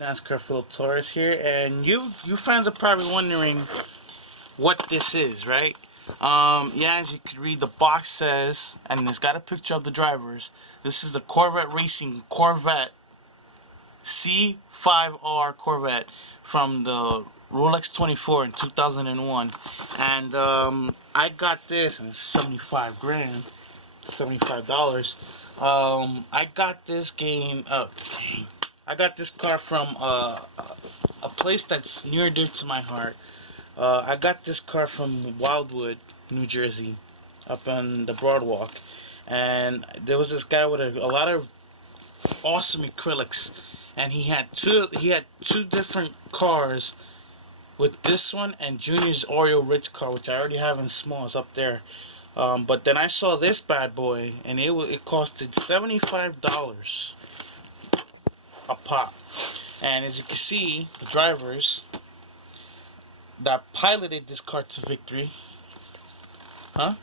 NASCAR Philip Torres here, and you fans are probably wondering what this is, right? Yeah, as you could read, the box says, and it's got a picture of the drivers. This is a Corvette Racing Corvette C5R Corvette from the Rolex 24 in 2001, and I got this, and it's 75 grand, $75. I got this I got this car from a place that's near and dear to my heart. I got this car from Wildwood, New Jersey, up on the Broadwalk, and there was this guy with a lot of awesome acrylics, and he had two different cars with this one and Junior's Oreo Ritz car, which I already have in small. It's up there. But then I saw this bad boy, and it costed $75 a pop. And as you can see, the drivers that piloted this car to victory, as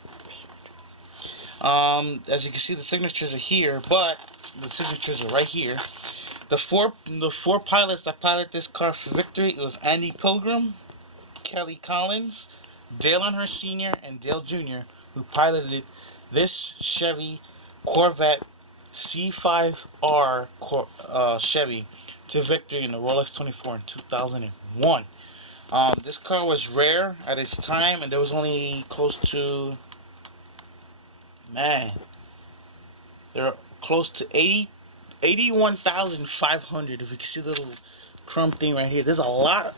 you can see, the signatures are here, but the signatures are right here. The four pilots that piloted this car for victory, it was Andy Pilgrim, Kelly Collins, Dale Earnhardt Sr., and Dale Jr., who piloted this Chevy Corvette C5R Chevy to victory in the Rolex 24 in 2001. This car was rare at its time, and there was only close to, there are close to 81,500. If you can see the little crumb thing right here, there was a lot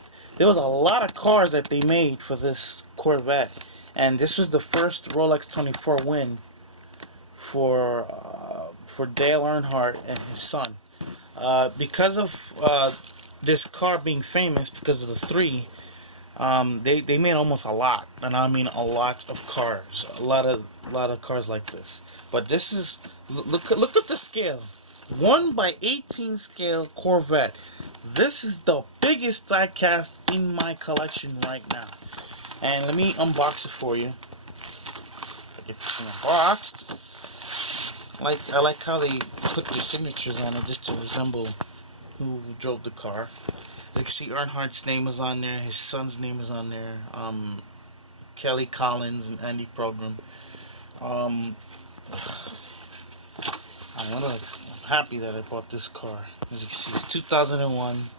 of cars that they made for this Corvette, and this was the first Rolex 24 win for Dale Earnhardt and his son. Because of this car being famous, because of the three, they made almost a lot, and I mean a lot of cars, a lot of cars like this. But this is, look at the scale, 1/18 scale Corvette. This is the biggest diecast in my collection right now, and let me unbox it for you. I get this unboxed. I like how they put their signatures on it just to resemble who drove the car. As you can see, Earnhardt's name is on there. His son's name is on there. Kelly Collins and Andy Pilgrim. I'm happy that I bought this car. As you can see, it's 2001.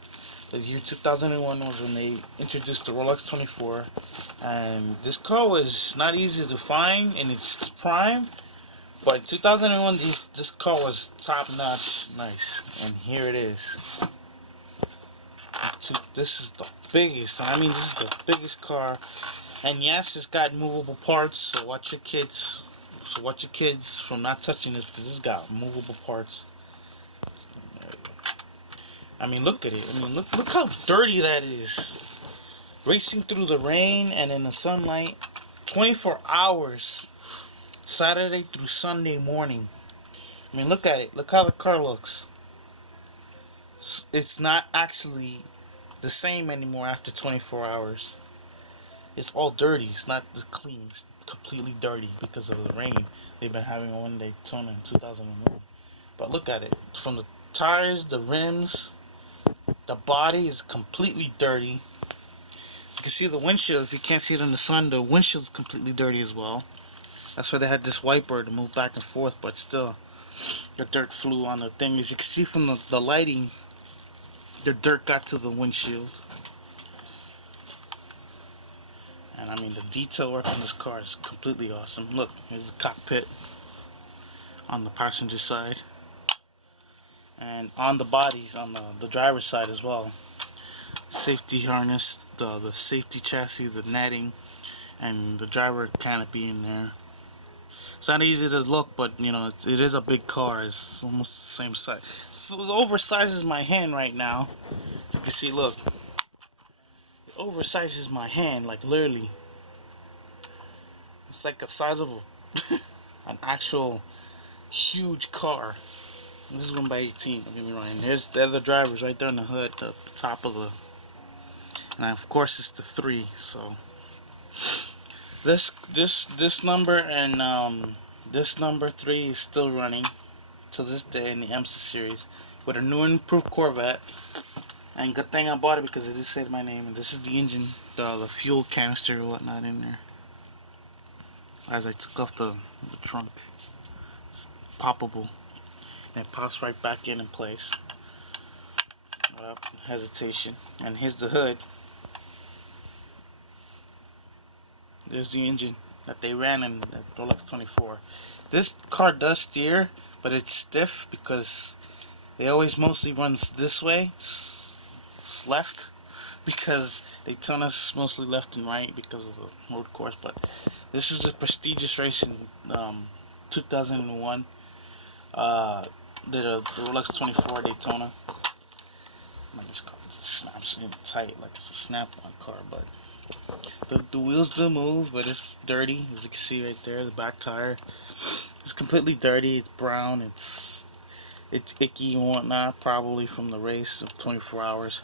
The year 2001 was when they introduced the Rolex 24. And this car was not easy to find in its prime. But in 2001, this car was top notch, nice. And here it is. This is the biggest. I mean, this is the biggest car. And yes, it's got movable parts. So watch your kids. From not touching this, because it's got movable parts. There you go. I mean, look at it. I mean, look how dirty that is. Racing through the rain and in the sunlight, 24 hours. Saturday through Sunday morning. I mean, look at it. Look how the car looks. It's not actually the same anymore after 24 hours. It's all dirty. It's not clean. It's completely dirty because of the rain they've been having on Mondays Daytona in 2001. But look at it. From the tires, the rims, the body is completely dirty. You can see the windshield. If you can't see it in the sun, the windshield's completely dirty as well. That's why they had this wiper to move back and forth, but still, the dirt flew on the thing. As you can see from the lighting, the dirt got to the windshield. And I mean, the detail work on this car is completely awesome. Look, here's the cockpit on the passenger side. And on the bodies, on the driver's side as well. Safety harness, the safety chassis, the netting, and the driver canopy in there. It's not easy to look, but you know, it is a big car. It's almost the same size. So it oversizes my hand right now. As you can see, look. It oversizes my hand, like literally. It's like the size of an actual huge car. This is 1/18. Don't get me wrong. And here's the other drivers right there on the hood, the top of the. And of course, it's the 3. So. This number and this number 3 is still running to this day in the IMSA series with a new and improved Corvette, And good thing I bought it because it did say my name. And this is the engine, the fuel canister and whatnot in there. As I took off the trunk, it's poppable. And it pops right back in place without hesitation. And here's the hood. There's the engine that they ran in the Rolex 24. This car does steer, but it's stiff because it always mostly runs this way, left, because Daytona's mostly left and right because of the road course. But this is a prestigious race in 2001. Did a Rolex 24 Daytona. This car snaps in tight like it's a snap-on car, but the wheels do move, but it's dirty, as you can see right there. The back tire is completely dirty. It's brown. It's icky and whatnot, probably from the race of 24 hours.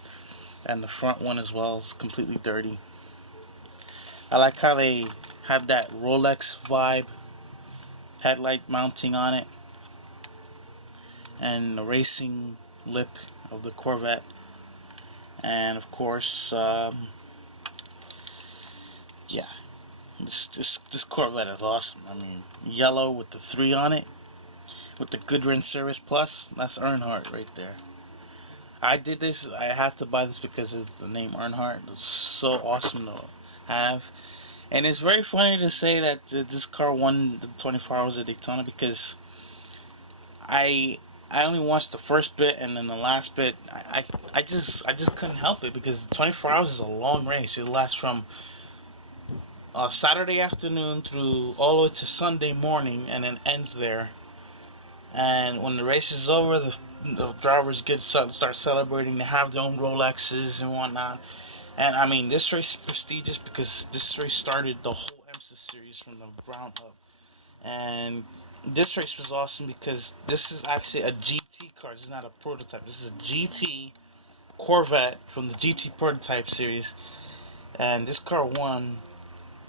And the front one as well is completely dirty. I like how they have that Rolex vibe headlight mounting on it, and the racing lip of the Corvette, and of course, yeah, this Corvette is awesome. I mean, yellow with the 3 on it, with the Goodwin Service Plus. That's Earnhardt right there. I did this. I had to buy this because of the name Earnhardt. It's so awesome to have. And it's very funny to say that this car won the 24 Hours of Daytona, because I only watched the first bit, and then the last bit I just couldn't help it, because 24 hours is a long race. It lasts from Saturday afternoon through all the way to Sunday morning, and then ends there. And when the race is over, the drivers start celebrating. They have their own Rolexes and whatnot. And I mean, this race is prestigious because this race started the whole IMSA series from the ground up. And this race was awesome because this is actually a GT car. This is not a prototype. This is a GT Corvette from the GT prototype series. And this car won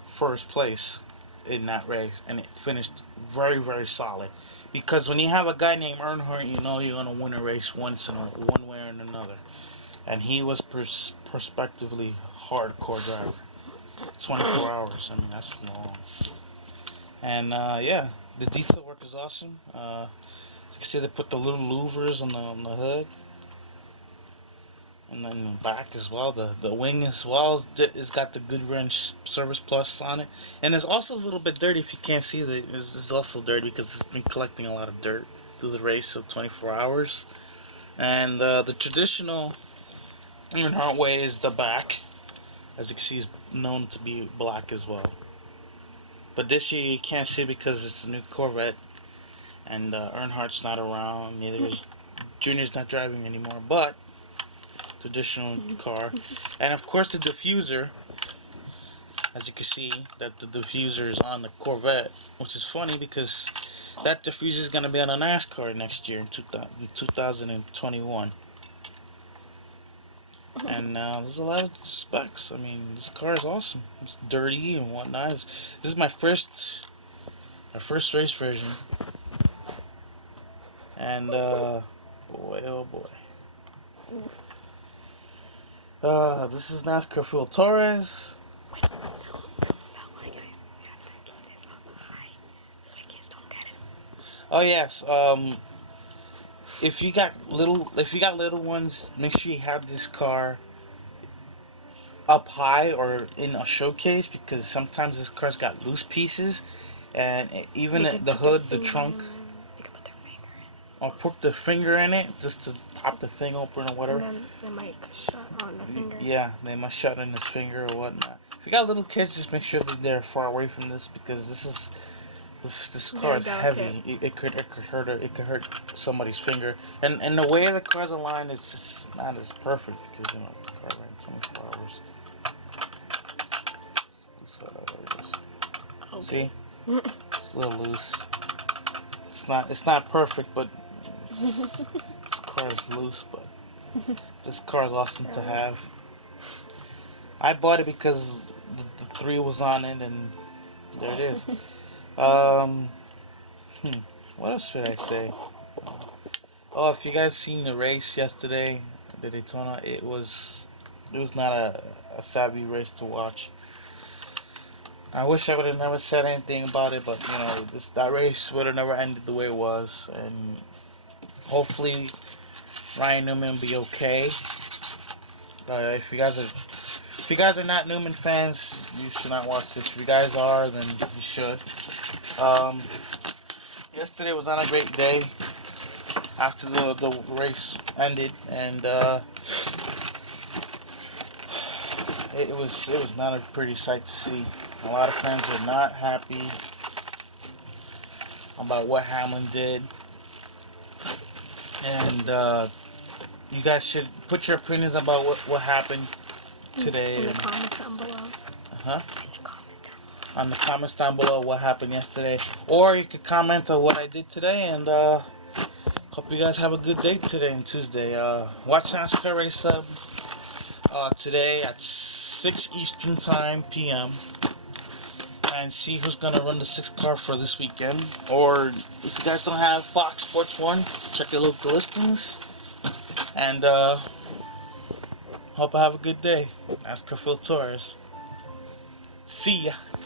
first place in that race. And it finished very, very solid. Because when you have a guy named Earnhardt, you know you're going to win a race once in one way or another. And he was prospectively hardcore driver. 24 hours. I mean, that's long. And yeah, the detail work is awesome. As you can see, they put the little louvers on the hood, and then the back as well. The wing as well is got the Goodwin Service Plus on it, and it's also a little bit dirty. If you can't see, it's also dirty because it's been collecting a lot of dirt through the race of 24 hours. And the traditional Earnhardt way is the back, as you can see, is known to be black as well. But this year you can't see because it's a new Corvette, and Earnhardt's not around. Neither is Junior's not driving anymore. But traditional car, and of course the diffuser. As you can see, that the diffuser is on the Corvette, which is funny because that diffuser is gonna be on a NASCAR next year in 2021. And there's a lot of specs. I mean, this car is awesome. It's dirty and whatnot. This is my first race version. And boy, oh boy. This is NASCAR Phil Torres. Oh yes. If you got little ones, make sure you have this car up high or in a showcase, because sometimes this car's got loose pieces, and even the hood, the trunk. They could put their finger in. Or put the finger in it just to pop the thing open or whatever. And then they might shut on the finger. Yeah, they might shut on his finger or whatnot. If you got little kids, just make sure that they're far away from this, because this car is heavy. It could hurt somebody's finger. And the way the car's aligned is just not as perfect, because the car ran 24 hours. Okay. See, it's a little loose. It's not perfect, but this car is loose. But this car is awesome to have. I bought it because the 3 was on it, and there it is. What else should I say? Oh, if you guys seen the race yesterday, the Daytona, it was not a savvy race to watch. I wish I would have never said anything about it, but that race would have never ended the way it was, and hopefully Ryan Newman be okay. If you guys are not Newman fans, you should not watch this. If you guys are, then you should. Um, Yesterday was not a great day after the race ended, and it was not a pretty sight to see. A lot of fans were not happy about what Hamlin did, and you guys should put your opinions about what happened today. In the comments down below. Huh? In the comments down below. On the comments down below what happened yesterday, or you could comment on what I did today, and hope you guys have a good day today and Tuesday. Watch NASCAR race today at 6 Eastern Time p.m. and see who's gonna run the 6th car for this weekend. Or if you guys don't have Fox Sports 1, check your local listings. And hope I have a good day. Ask Phil Torres. See ya.